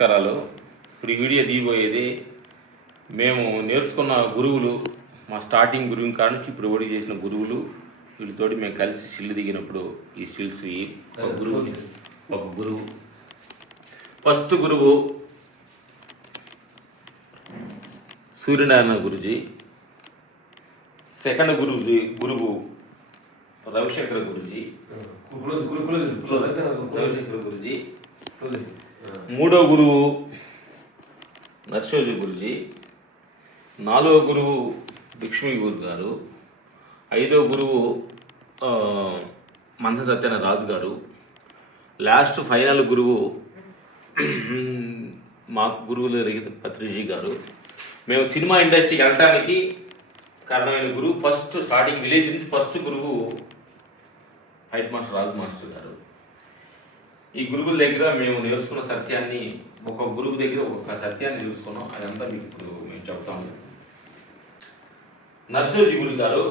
నమస్కారాలు. ఇప్పుడు ఈ వీడియో దిగిపోయేది మేము నేర్చుకున్న గురువులు మా స్టార్టింగ్ గురువు కాడ నుంచి ఇప్పుడు ఓడి చేసిన గురువులు వీళ్ళతోటి మేము కలిసి స్టిల్ దిగినప్పుడు ఈ స్టిల్స్ ఒక గురువు ఒక గురువు. ఫస్ట్ గురువు సూర్యనారాయణ గురుజీ. సెకండ్ గురుజీ గురువు రవిశంకర గురుజీ. రవిశంకర గురుజీ. మూడో గురువు నర్సోజీ గురుజీ నాలుగో గురువు లక్ష్మీ గురు గారు ఐదో గురువు మంద సత్యనారాయణ రాజు గారు లాస్ట్ ఫైనల్ గురువు మాకు గురువులు రహిత పత్రిజీ గారు. మేము సినిమా ఇండస్ట్రీకి వెళ్ళడానికి కారణమైన గురువు ఫస్ట్ స్టార్టింగ్ విలేజ్ నుంచి ఫస్ట్ గురువు హైట్ మాస్టర్ రాజు మాస్టర్ గారు. ఈ గురువుల దగ్గర మేము నేర్చుకున్న సత్యాన్ని ఒక గురువు దగ్గర ఒక్కొక్క సత్యాన్ని తెలుసుకున్నాం. అదంతా మీకు ఇప్పుడు మేము చెప్తాము. నరసింహజీ గురు గారు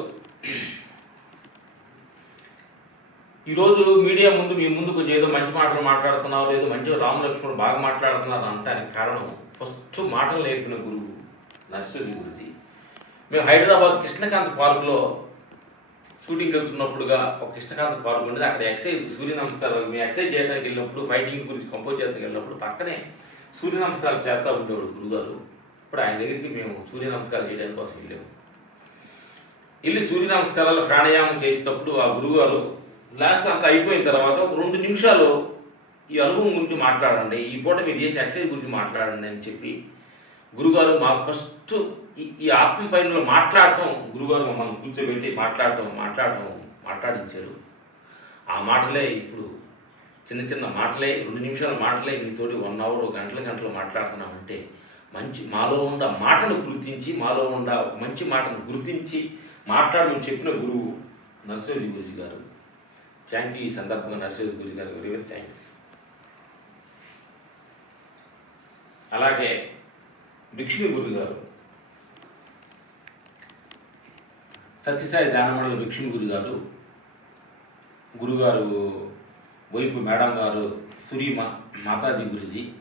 ఈరోజు మీడియా ముందు మీ ముందు కొంచెం ఏదో మంచి మాటలు మాట్లాడుతున్నారు ఏదో మంచి రామలక్ష్మణుడు బాగా మాట్లాడుతున్నారు అంటానికి కారణం ఫస్ట్ మాటలు నేర్పిన గురువు నరసింహజీ గురుజీ మేము హైదరాబాద్ కృష్ణకాంత్ పార్కులో షూటింగ్ వెళ్తున్నప్పుడుగా ఒక కృష్ణకాంత్ పార్క్ ఉండేది అక్కడ ఎక్సైజ్ సూర్య నమస్కారాలు మేము ఎక్సైజ్ చేయడానికి వెళ్ళినప్పుడు ఫైటింగ్ గురించి కంపోజ్ చేస్తాకి వెళ్ళినప్పుడు పక్కనే సూర్య నమస్కారాలు చేస్తూ ఉండేవాడు గురుగారు. ఇప్పుడు ఆయన దగ్గరికి మేము సూర్య నమస్కారం చేయడానికి కోసం వెళ్ళాము. వెళ్ళి సూర్య నమస్కారాలు ప్రాణాయామం చేసేటప్పుడు ఆ గురుగారు లాస్ట్ అంతా అయిపోయిన తర్వాత ఒక రెండు నిమిషాలు ఈ అనుభవం గురించి మాట్లాడండి ఈ పూట మీరు చేసిన ఎక్సైజ్ గురించి మాట్లాడండి అని చెప్పి గురుగారు మాకు ఫస్ట్ ఈ- ఈ పైనలో మాట్లాడటం గురుగారు మమ్మల్ని కూర్చోబెట్టి మాట్లాడటం మాట్లాడటం మాట్లాడించారు. ఆ మాటలే ఇప్పుడు చిన్న చిన్న మాటలే రెండు నిమిషాల మాటలే మీతోటి వన్ అవర్ గంటల గంటలు మాట్లాడుతున్నామంటే మంచి మాలో ఉన్న మాటను గుర్తించి మాలో ఉన్న ఒక మంచి మాటను గుర్తించి మాట్లాడమని చెప్పిన గురువు నరసింహజీ గురుజీ గారు. థ్యాంక్ యూ ఈ సందర్భంగా నరసింహజీ గురుజీ గారు వెరీ వెరీ థ్యాంక్స్ అలాగే భిక్షుడి గురువు గారు. సత్యసాయి దానమండల భిక్షుని గురు గారు. గురుగారు వైపు మేడం గారు సురీమ మాతాజీ గురుజీ.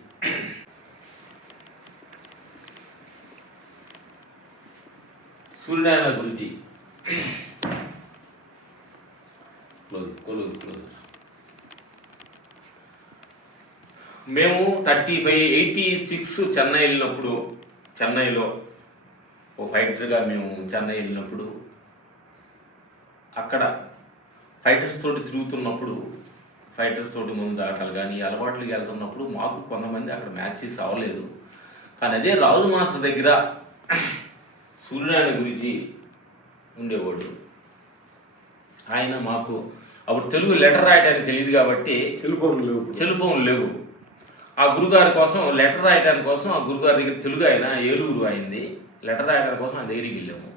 సూర్యనారాయణ గురుజీ. మేము thirty five eighty six Chennai వెళ్ళినప్పుడు చెన్నైలో ఓ ఫైటర్గా మేము చెన్నై వెళ్ళినప్పుడు అక్కడ ఫైటర్స్ తోటి తిరుగుతున్నప్పుడు ఫైటర్స్ తోటి ముందు ఆటలు కానీ అలవాట్లకి వెళ్తున్నప్పుడు మాకు కొంతమంది అక్కడ మ్యాచెస్ అవ్వలేదు. కానీ అదే రాజు మాస్టర్ దగ్గర సూర్యనారాయణ గురించి ఉండేవాడు. ఆయన మాకు అప్పుడు తెలుగు లెటర్ రాయడానికి తెలియదు కాబట్టి సెల్ ఫోన్ లేవు. సెల్ ఫోన్ లేవు. ఆ గురుగారి కోసం లెటర్ రాయడానికి కోసం ఆ గురుగారి దగ్గర తెలుగు ఆయన ఏలూరు అయింది. లెటర్ రాయడానికి కోసం ఆయన దగ్గరికి వెళ్ళాము.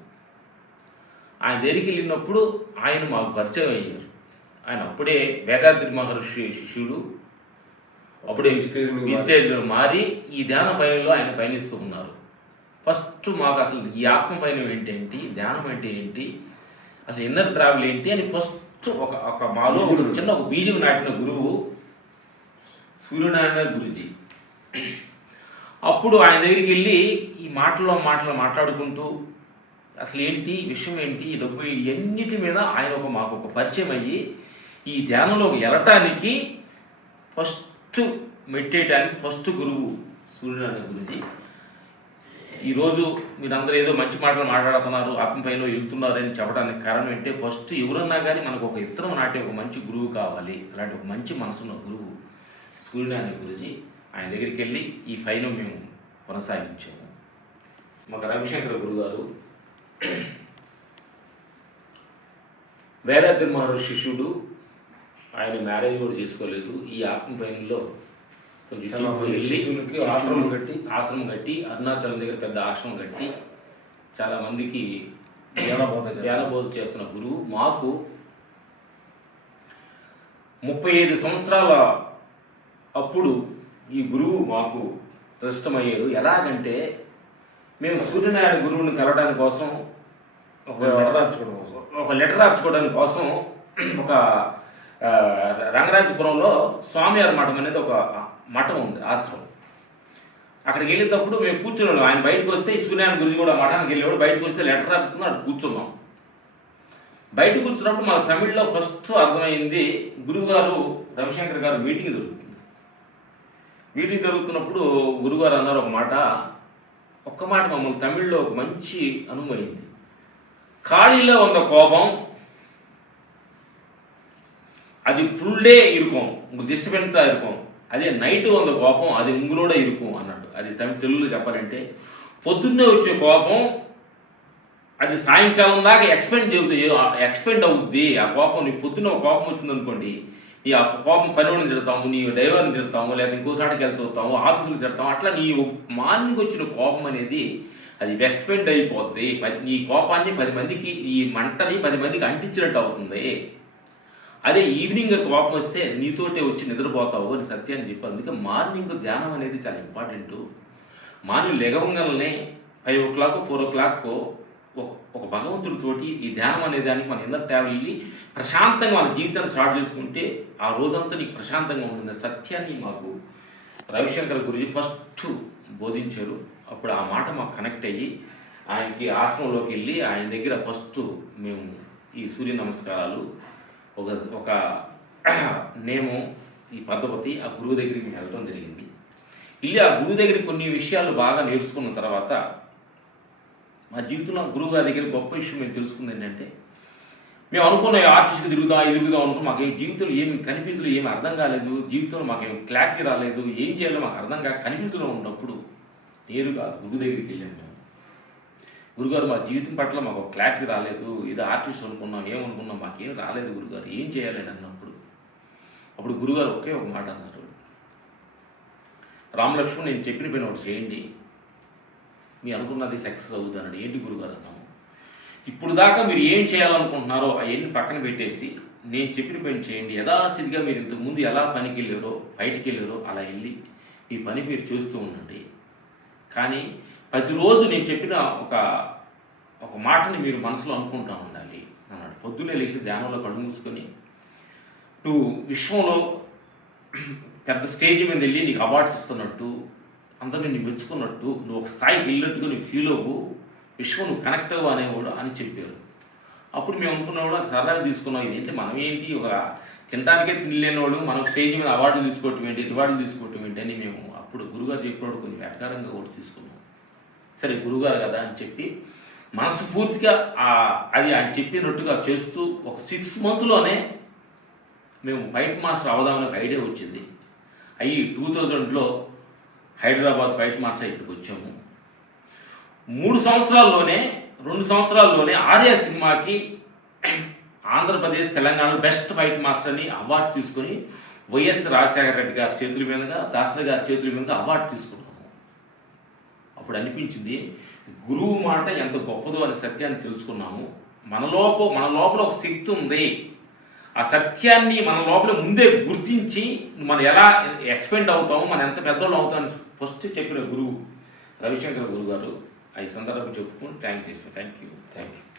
ఆయన దగ్గరికి వెళ్ళినప్పుడు ఆయన మాకు పరిచయం అయ్యారు. ఆయన అప్పుడే వేదాద్రి మహర్షి శిష్యుడు అప్పుడే స్టేజ్ మీద ఈ స్టేజ్లో మారి ఈ ధ్యాన పయనంలో ఆయన పయనిస్తూ ఉన్నారు. ఫస్ట్ మాకు అసలు ఈ ఆత్మ పయనం ఏంటేంటి ధ్యానం అంటే ఏంటి అసలు ఇన్నర్ ట్రావెల్ ఏంటి అని ఫస్ట్ ఒక ఒక మాలో చిన్న ఒక బీజం నాటిన గురువు సూర్యనారాయణ గురుజీ. అప్పుడు ఆయన దగ్గరికి వెళ్ళి ఈ మాటల్లో మాటలు మాట్లాడుకుంటూ అసలు ఏంటి? విషయం ఏంటి? డబ్బు ఎన్నిటి మీద ఆయన ఒక మాకు ఒక పరిచయం అయ్యి ఈ ధ్యానంలోకి వెళ్ళటానికి ఫస్ట్ మెట్టేయటానికి ఫస్ట్ గురువు సూర్యనారాయణ గురుజీ. ఈరోజు మీరందరూ ఏదో మంచి మాటలు మాట్లాడుతున్నారు ఆత్మపైలో వెళ్తున్నారని చెప్పడానికి కారణం ఏంటంటే ఫస్ట్ ఎవరన్నా కానీ మనకు ఒక ఇత్తనం నాటే ఒక మంచి గురువు కావాలి. అలాంటి ఒక మంచి మనసున్న గురువు సూర్యనారాయణ గురుజీ ఆయన దగ్గరికి వెళ్ళి ఈ ఫైన్ మేము కొనసాగించాము మాకు రవిశంకర గురువు గారు వేదాద్రి మహర్షి శిష్యుడు ఆయన మ్యారేజ్ కూడా చేసుకోలేదు ఈ ఆత్మ పైనలో కొంచెం వెళ్ళి ఆశ్రమం కట్టి ఆశ్రమం కట్టి అరుణాచలం దగ్గర పెద్ద ఆశ్రమం కట్టి చాలా మందికి. జ్ఞానబోధ చేస్తున్న గురువు మాకు ముప్పై ఐదు సంవత్సరాల అప్పుడు ఈ గురువు మాకు ప్రస్తుతమయ్యారు ఎలాగంటే మేము సూర్యనారాయణ గురువుని కలవడానికి కోసం ఒక లెటర్ రాపించుకోవడం కోసం. ఒక లెటర్ రాపించుకోవడానికి కోసం ఒక రంగరాజపురంలో స్వామివారి మఠం అనేది ఒక మఠం ఉంది ఆశ్రమం. అక్కడికి వెళ్ళేటప్పుడు మేము కూర్చున్నాడు ఆయన బయటకు వస్తే ఇసుకున్నాయని గురించి కూడా మఠానికి వెళ్ళేవాడు. బయటకు వస్తే లెటర్ రాసుకుని అక్కడ కూర్చున్నాం. బయట కూర్చున్నప్పుడు మా తమిళ్ళో ఫస్ట్ అర్థమైంది గురువుగారు రవిశంకర్ గారు మీటింగ్ జరుగుతుంది మీటింగ్ జరుగుతున్నప్పుడు గురుగారు అన్నారు ఒక మాట. ఒక్క మాట మమ్మల్ని తమిళ్ళో ఒక మంచి అనుభవమైంది ఖాళీలో ఉన్న కోపం అది ఫుల్ డే ఇంకో డిస్టర్బెన్సా ఇరుకోం. అదే నైట్ వంద కోపం అది ఉంగులోడ ఇరుకోం అన్నట్టు. అది తమిళ తెలుగులో చెప్పాలంటే పొద్దున్నే వచ్చే కోపం అది సాయంకాలం దాకా ఎక్స్పెండ్ చేసి ఎక్స్పెండ్ అవుద్ది. ఆ కోపం నీ పొద్దున్న ఒక కోపం వచ్చింది అనుకోండి నీ ఆ కోపం పనివాడిని తిడతాము నీ డ్రైవర్ని తిడతాము లేదా ఇంకోసారికి వెళ్తూ అవుతాము ఆఫీసులు తిడతాము అట్లా నీ మార్నింగ్ వచ్చిన కోపం అనేది అది ఎక్స్పెండ్ అయిపోద్ది. నీ కోపాన్ని పది మందికి ఈ మంటని పది మందికి అంటించినట్టు అవుతుంది. అదే ఈవినింగ్ కోపం వస్తే నీతోటే వచ్చి నిద్రపోతావు అని సత్యాన్ని చెప్పి అందుకే మార్నింగ్ ధ్యానం అనేది చాలా ఇంపార్టెంట్. మార్నింగ్ లెగవంగానే five o'clock four o'clock భగవంతుడితోటి ఈ ధ్యానం అనే దానికి మన ఇన్నర్ తేడా వెళ్ళి ప్రశాంతంగా మన జీవితాన్ని స్టార్ట్ చేసుకుంటే ఆ రోజంతా నీకు ప్రశాంతంగా ఉంటుంది. సత్యాన్ని మాకు రవిశంకర్ గురించి ఫస్ట్ బోధించారు. అప్పుడు ఆ మాట మాకు కనెక్ట్ అయ్యి ఆయనకి ఆశ్రమంలోకి వెళ్ళి ఆయన దగ్గర ఫస్ట్ మేము ఈ సూర్య నమస్కారాలు ఒక ఒక నేము ఈ పద్ధతి ఆ గురువు దగ్గరికి వెళ్ళడం జరిగింది. వెళ్ళి ఆ గురువు దగ్గర కొన్ని విషయాలు బాగా నేర్చుకున్న తర్వాత మా జీవితంలో గురువు గారి దగ్గర గొప్ప విషయం మేము తెలుసుకుంది ఏంటంటే మేము అనుకున్న ఆర్టిస్ట్కి తిరుగుదాం ఇది తిరుగుదాం అనుకున్నాం మాకు జీవితంలో ఏమి కనిపించలేదు ఏమి అర్థం కాలేదు జీవితంలో మాకేం క్లారిటీ రాలేదు ఏం చేయాలో మాకు అర్థం కాక కనిపించలో ఉన్నప్పుడు నేరుగా గురువు దగ్గరికి వెళ్ళాం మేము. గురుగారు మా జీవితం పట్ల మాకు క్లారిటీ రాలేదు ఏదో ఆర్టిస్ట్ అనుకున్నాం ఏమనుకున్నాం మాకేం రాలేదు గురుగారు ఏం చేయాలి అని అన్నప్పుడు అప్పుడు గురుగారు ఒకే ఒక మాట అన్నారు. రామలక్ష్మణ్ నేను చెప్పిన పని ఒకటి చేయండి మీ అనుకున్నది సక్సెస్ అవుతుందండి ఏంటి గురుగారు అన్నాము ఇప్పుడు దాకా మీరు ఏం చేయాలనుకుంటున్నారో అవన్నీ పక్కన పెట్టేసి నేను చెప్పిన పని చేయండి. యథాస్థితిగా మీరు ఇంతకు ముందు ఎలా పనికి వెళ్ళారో బయటికి వెళ్ళారో అలా వెళ్ళి మీ పని మీరు చూస్తూ ఉండండి. కానీ ప్రతిరోజు నేను చెప్పిన ఒక ఒక మాటని మీరు మనసులో అనుకుంటూ ఉండాలి అన్నాడు. పొద్దున్నే లేచి ధ్యానంలో కళ్ళు మూసుకొని నువ్వు విశ్వంలో పెద్ద స్టేజ్ మీద వెళ్ళి నీకు అవార్డ్స్ ఇస్తున్నట్టు అందరూ నిన్ను మెచ్చుకున్నట్టు నువ్వు ఒక స్థాయికి వెళ్ళినట్టుగా నువ్వు ఫీల్ అవ్వు. విశ్వం నువ్వు కనెక్ట్ అవ్వు అనేవాడు అని చెప్పారు. అప్పుడు మేము అనుకున్నవాడు అది సరదాగా తీసుకున్నాం. ఇదేంటి మనం ఏంటి? ఒక తినడానికే తినలేనివాడు మనం స్టేజ్ మీద అవార్డులు తీసుకోవటం ఏంటి? రివార్డులు తీసుకోవటం ఏంటి? అని మేము అప్పుడు గురుగారు చెప్పినప్పుడు కొంచెం వెటకారంగా ఒకటి తీసుకున్నాం. సరే గురుగారు కదా అని చెప్పి మనసు పూర్తిగా ఆ- అది ఆయన చెప్పినట్టుగా చేస్తూ ఒక సిక్స్ మంత్లోనే మేము ఫైట్ మాస్టర్ అవదామని ఒక ఐడియా వచ్చింది. అయ్యి టూ థౌజండ్లో హైదరాబాద్ ఫైట్ మాస్టర్ ఇక్కడికి వచ్చాము. మూడు సంవత్సరాల్లోనే రెండు సంవత్సరాల్లోనే ఆర్య సినిమాకి ఆంధ్రప్రదేశ్ తెలంగాణ బెస్ట్ ఫైట్ మాస్టర్ని అవార్డు తీసుకొని వైఎస్ రాజశేఖర రెడ్డి గారి చేతుల మీదుగా దాసరి గారి చేతుల మీదుగా అవార్డు తీసుకున్నాము. అప్పుడు అనిపించింది గురువు మాట ఎంత గొప్పదో అనే సత్యాన్ని తెలుసుకున్నాము. మన లోప మన లోపల ఒక శక్తి ఉంది. ఆ సత్యాన్ని మన లోపల ముందే గుర్తించి మనం ఎలా ఎక్స్పెండ్ అవుతాము మనం ఎంత పెద్దోళ్ళు అవుతామని ఫస్ట్ చెప్పిన గురువు రవిశంకర్ గురువు గారు ఈ సందర్భం చెప్పుకుని థ్యాంక్ చేస్తాను థ్యాంక్ యూ థ్యాంక్ యూ